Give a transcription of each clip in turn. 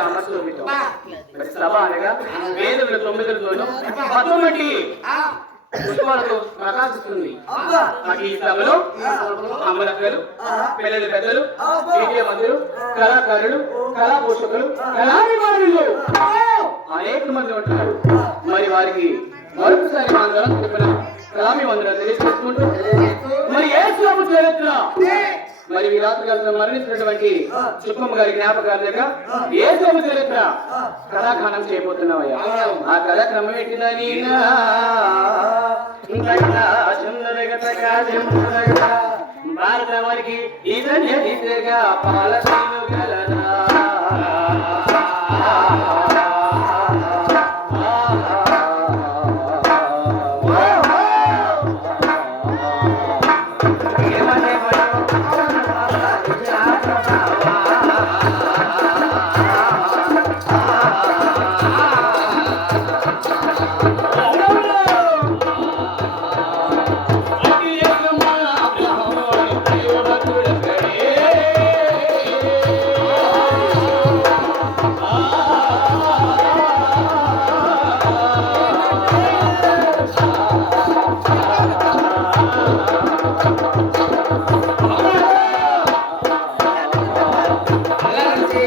రామస్వామితో మరి సభ అనగా వేదముల తొమ్మిదిలతోనూ పదమటి పుష్పాలతో ప్రకాశిస్తుంది. మరి ఈ సభలో అమలక్కలు పిల్లల పెద్దలు మందులు కళాకారులు కళా పోషకులు కళాభిమానులు. అనేక మంది ఉంటారు. మరి వారికి మరొకసారి మందరం చెప్పిన కళామి మందిరం తెలియజేసుకుంటూ మరి ఏ స్వామి చరిత్ర. మరి ఈ రాత్రి కాలంలో మరణించినటువంటి చుక్కమ్మ గారి జ్ఞాపకార్థంగా ఏ స్వామి చరిత్ర కళాఖానం చేయబోతున్నావయ్యా. ఆ. కళాక్రమం ఏంటిదని భారత వారికి ఇతన్య దిశగా పాలసీలు వాస్తవానికి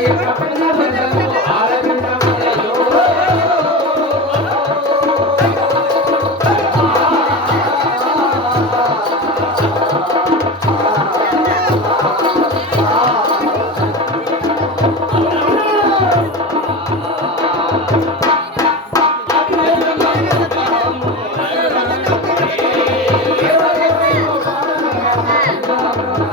వాస్తవానికి ఇతరుల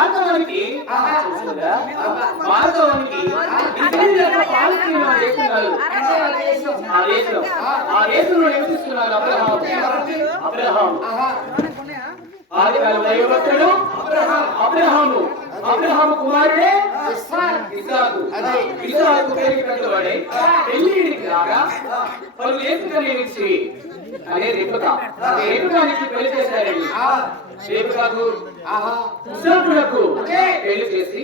వాస్తవానికి వాస్తవానికి ఆ దేశం ఆ దేశంలో నివసిస్తున్నారు అబ్రహాం అబ్రహాం ఆది దైవభక్తుడు అబ్రహాము. అబ్రహాము. కుమారుడే ఇసాకు ఇసాకు పేరుకి పెద్దవాడే పెళ్ళిడికి రాగా పలు దేశంగా నిలిచి అదే రేపుక రేపుకానికి పెళ్ళి చేశారండి రేపుకాకు ఇసాకులకు పెళ్ళి చేసి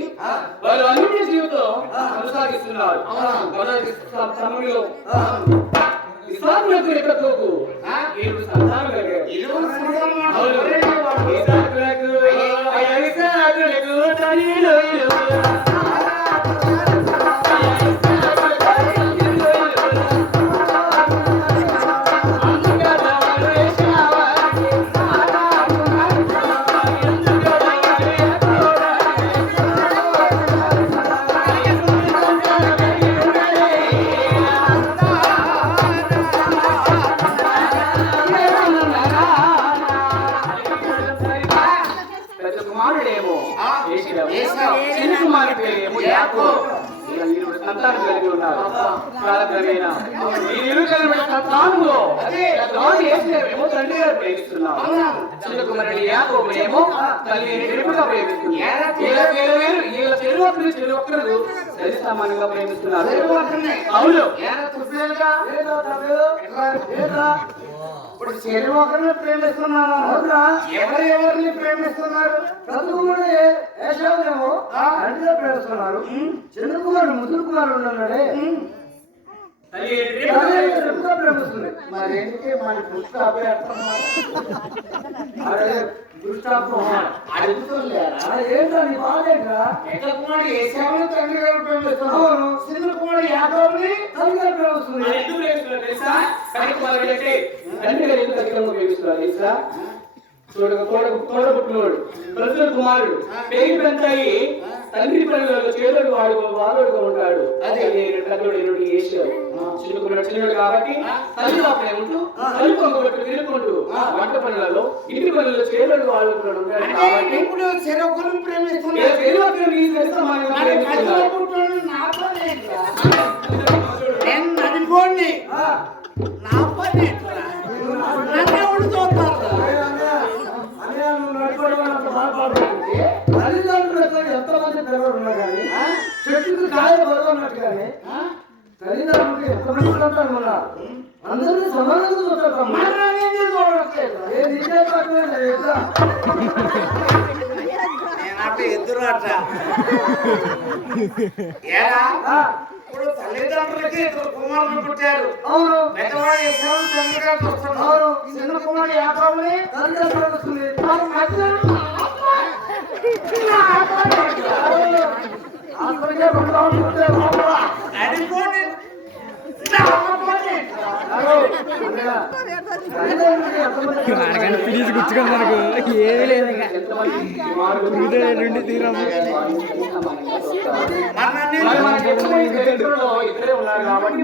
వారు అన్నింటి జీవితం కొనసాగిస్తున్నారు. మొదటి సమయంలో ఇసాకులకు రేపుకు ఏడు సంతానం కలిగారు ఇసాకులకు తల్లిలో కుమారుడు పేరేమో యాకోబు. ఇలా ఇరువురు సంతానం కలిగి ఉన్నారు. కాలక్రమేణా కలిగిన సంతానంలో పెద్దవాడు ఏశావేమో తండ్రి గారు ప్రేమిస్తున్నారు. చిన్న కుమారుడు యాకోబునేమో తల్లి నిరుపుగా ప్రేమిస్తున్నారు. వీళ్ళ వీళ్ళ వీరు? వీళ్ళ చెరు ఒక్కరు చెరు ఒక్కరు సరి సమానంగా ప్రేమిస్తున్నారు. అవును. ఇప్పుడు చెరువు ఒకరిని ప్రేమిస్తున్నాను అవునా? ఎవరు ఎవరిని ప్రేమిస్తున్నారు? చదువుకుడు యశోదేమో తండ్రిగా ప్రేమిస్తున్నారు. చిన్న కుమారుడు ముదురు కుమారుడు ఉన్నాడే. ప్రేమిస్తుంది. మరి ఎందుకే మన పుస్తక అభ్యాసం అదే దృష్టాంతం అడుగుతుండేరా ఆ, ఏంటో నీ బాధ ఏంట్రా పెద్ద కుమారుడు తండ్రి గారు మరి ఎందుకు ప్రేమిస్తున్నారు తెలుసా? అంటే తోడబుట్టినోడు ప్రజల కుమారుడు పెరిగి పెంచాయి. తండ్రి పనులలో చేదోడు వాడు వాదోడుగా ఉంటాడు. అదే. తల్లుడు ఎరుడు చేసావు చిన్న కుమారుడు చిన్నడు కాబట్టి తల్లి లోపలే ఉంటూ తల్లి కొంగబట్టు వంట పనులలో ఇంటి పనులలో చేదోడు వాడుకుంటాడు ఉంటాడు కాబట్టి ప్రేమిస్తున్నాడు నా పని? నన్ను ఎవడు చూస్తారా? తల్లిదండ్రులతో ఎంతమంది పిల్లలు కానీ చెట్టుకు కాయ బరువు ఉన్నట్టు కానీ తల్లిదండ్రులకు ఎంతమంది ఉంటారు అందరినీ సమానంగా ఎదురు తల్లిదండ్రులకి ఇద్దరు కుమారులు పుట్టారు అవును పెద్దవాడు ఏసావు తండ్రి గారు చూస్తున్నాడు అవును. చిన్న కుమారుడు తల్లిదండ్రులకు వస్తుంది మరి మధ్యలో పిల్లలు ప్లీజ్ గుచ్చుకొని మనకు. ఏమీ లేదు నుండి తీరం మరి నన్ను మరి మనకి ఎప్పుడు ఈ చరిత్రలో ఇద్దరే ఉన్నారు కాబట్టి